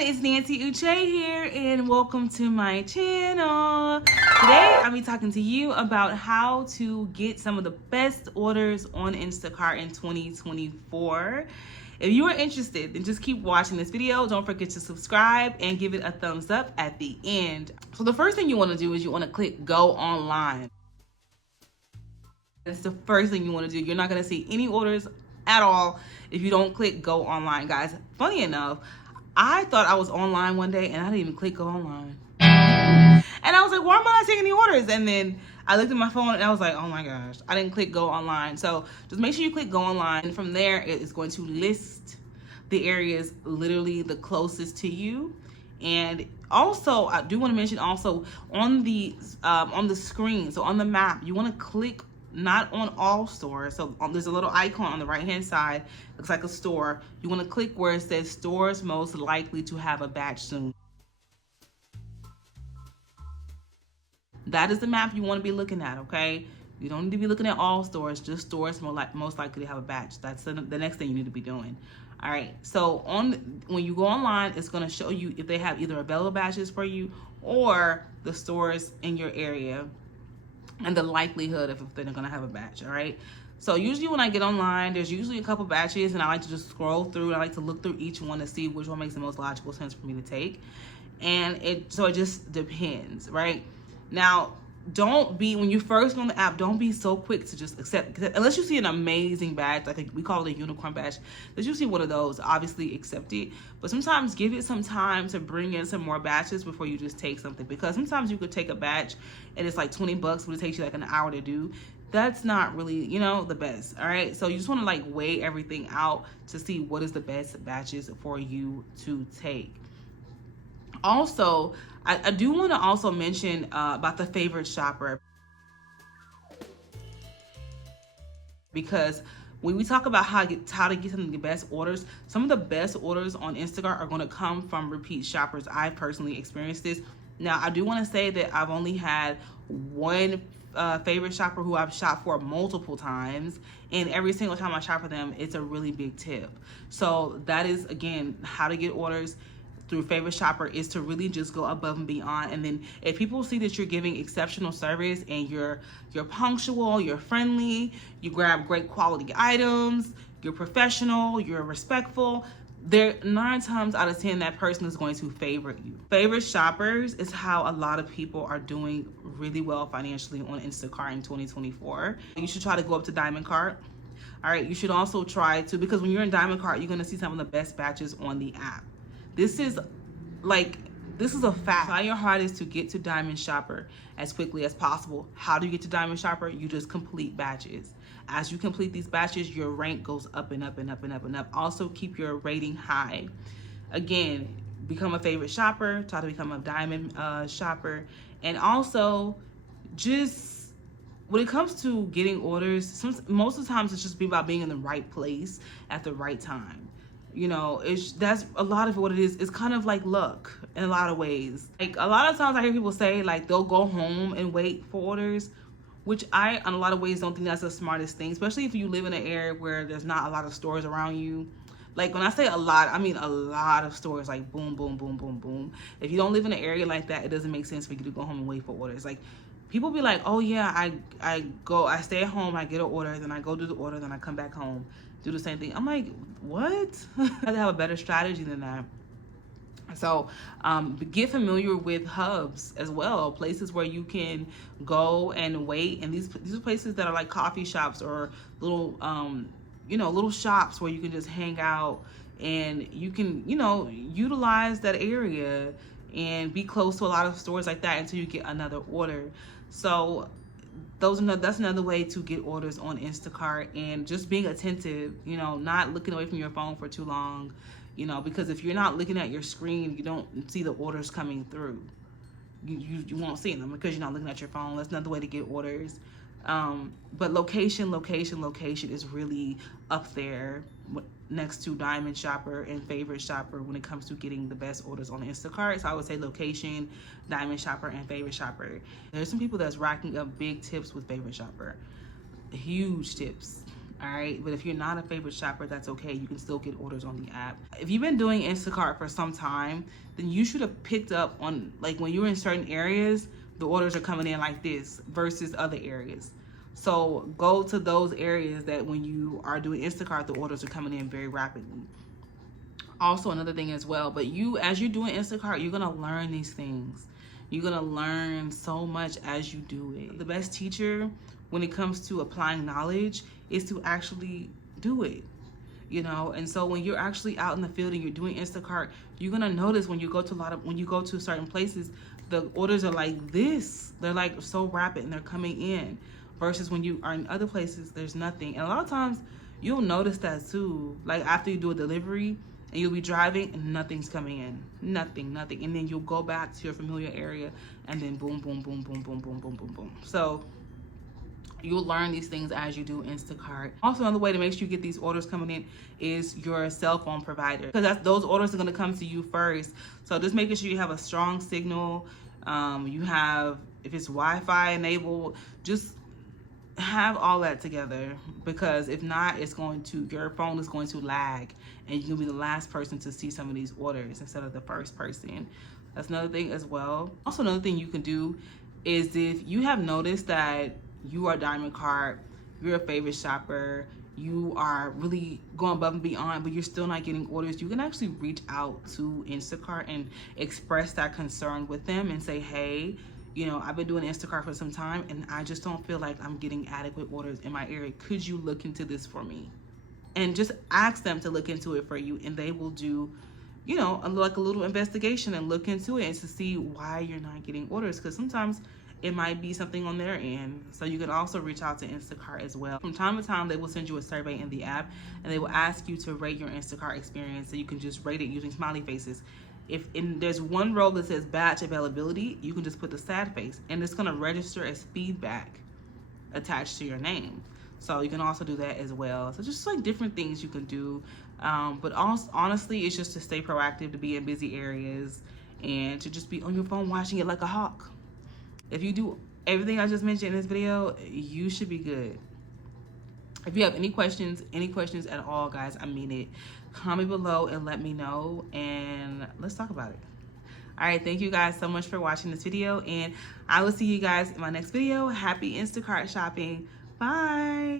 it's Nancy Uche here, and welcome to my channel. Today, I'll be talking to you about how to get some of the best orders on Instacart in 2024. If you are interested, then just keep watching this video. Don't forget to subscribe and give it a thumbs up at the end. So the first thing you want to do is you want to click go online. That's the first thing you want to do. You're not going to see any orders at all if you don't click go online, guys. Funny enough, I thought I was online one day and I didn't even click go online. And I was like, why am I not seeing any orders? And then I looked at my phone and I was like, oh my gosh, I didn't click go online. So just make sure you click go online. And from there, it is going to list the areas literally the closest to you. And also, I do want to mention also on the screen, so on the map, you want to click not on all stores. So there's a little icon on the right hand side, looks like a store. You want to click where it says stores most likely to have a batch soon. That is the map you want to be looking at, okay? You don't need to be looking at all stores, just stores most likely to have a batch. That's the next thing you need to be doing. All right, so when you go online, it's going to show you if they have either available batches for you or the stores in your area and the likelihood of if they're going to have a batch. All right, so usually when I get online, there's usually a couple batches, and I like to just scroll through. I like to look through each one to see which one makes the most logical sense for me to take. And it just depends, right? Now, don't be, when you first go on the app, don't be so quick to just accept, unless you see an amazing batch, like we call it a unicorn batch. Unless you see one of those, obviously accept it. But sometimes give it some time to bring in some more batches before you just take something. Because sometimes you could take a batch and it's like $20, but it takes you like an hour to do. That's not really, the best, all right? So you just want to like weigh everything out to see what is the best batches for you to take. Also, I do want to also mention about the favorite shopper, because when we talk about how to get some of the best orders, some of the best orders on Instacart are going to come from repeat shoppers. I personally experienced this. Now, I do want to say that I've only had one favorite shopper who I've shopped for multiple times, and every single time I shop for them, it's a really big tip. So that is, again, how to get orders through favorite shopper, is to really just go above and beyond. And then if people see that you're giving exceptional service and you're punctual, you're friendly, you grab great quality items, you're professional, you're respectful, there 9 times out of 10 that person is going to favorite you. Favorite shoppers is how a lot of people are doing really well financially on Instacart in 2024. You should try to go up to Diamond Cart. All right, you should also try to, because when you're in Diamond Cart, you're going to see some of the best batches on the app. This is a fact. Try your hardest to get to Diamond Shopper as quickly as possible. How do you get to Diamond Shopper? You just complete batches. As you complete these batches, your rank goes up and up and up and up and up. Also, keep your rating high. Again, become a favorite shopper. Try to become a Diamond shopper. And also, just when it comes to getting orders, most of the times it's just about being in the right place at the right time. That's a lot of what it is. It's kind of like luck in a lot of ways. Like a lot of times I hear people say like they'll go home and wait for orders, which I, in a lot of ways, don't think that's the smartest thing, especially if you live in an area where there's not a lot of stores around you. Like when I say a lot, I mean a lot of stores, like boom, boom, boom, boom, boom. If you don't live in an area like that, it doesn't make sense for you to go home and wait for orders. Like people be like, oh yeah, I stay at home, I get an order, then I go do the order, then I come back home, do the same thing. I'm like, what? I have to have a better strategy than that. So get familiar with hubs as well, places where you can go and wait. And these are places that are like coffee shops or little, little shops where you can just hang out and you can, utilize that area and be close to a lot of stores like that until you get another order. So that's another way to get orders on Instacart, and just being attentive, not looking away from your phone for too long, because if you're not looking at your screen, you don't see the orders coming through. You won't see them because you're not looking at your phone. That's another way to get orders. But location is really up there next to Diamond Shopper and Favorite Shopper when it comes to getting the best orders on Instacart. So I would say location, Diamond Shopper, and Favorite Shopper. There's some people that's racking up big tips with Favorite Shopper. Huge tips. All right, but if you're not a favorite shopper, that's okay. You can still get orders on the app. If you've been doing Instacart for some time, then you should have picked up on, like, when you're in certain areas, the orders are coming in like this versus other areas. So go to those areas that when you are doing Instacart, the orders are coming in very rapidly. Also, another thing as well, but as you're doing Instacart, you're gonna learn these things. You're gonna learn so much as you do it. The best teacher when it comes to applying knowledge is to actually do it, you know. And so when you're actually out in the field and you're doing Instacart, you're gonna notice when you go to certain places, the orders are like this. They're like so rapid and they're coming in, versus when you are in other places, there's nothing. And a lot of times you'll notice that too. Like after you do a delivery and you'll be driving and nothing's coming in, nothing. And then you'll go back to your familiar area and then boom, boom, boom, boom, boom, boom, boom, boom, boom. So you'll learn these things as you do Instacart. Also, another way to make sure you get these orders coming in is your cell phone provider, because those orders are going to come to you first. So just making sure you have a strong signal. You have, if it's Wi-Fi enabled, just have all that together, because if not, your phone is going to lag and you're gonna be the last person to see some of these orders instead of the first person. That's another thing as well. Also, another thing you can do is, if you have noticed that you are Diamond Cart, you're a favorite shopper, you are really going above and beyond, but you're still not getting orders, you can actually reach out to Instacart and express that concern with them and say, hey, you know, I've been doing Instacart for some time and I just don't feel like I'm getting adequate orders in my area. Could you look into this for me? And just ask them to look into it for you, and they will do, you know, like a little investigation and look into it and to see why you're not getting orders, because sometimes it might be something on their end. So you can also reach out to Instacart as well. From time to time, they will send you a survey in the app and they will ask you to rate your Instacart experience. So you can just rate it using smiley faces. If there's one row that says batch availability, you can just put the sad face and it's gonna register as feedback attached to your name. So you can also do that as well. So just like different things you can do. But also, honestly, it's just to stay proactive, to be in busy areas, and to just be on your phone watching it like a hawk. If you do everything I just mentioned in this video, you should be good. If you have any questions at all, guys, I mean it, comment below and let me know, and let's talk about it. All right, thank you guys so much for watching this video, and I will see you guys in my next video. Happy Instacart shopping. Bye.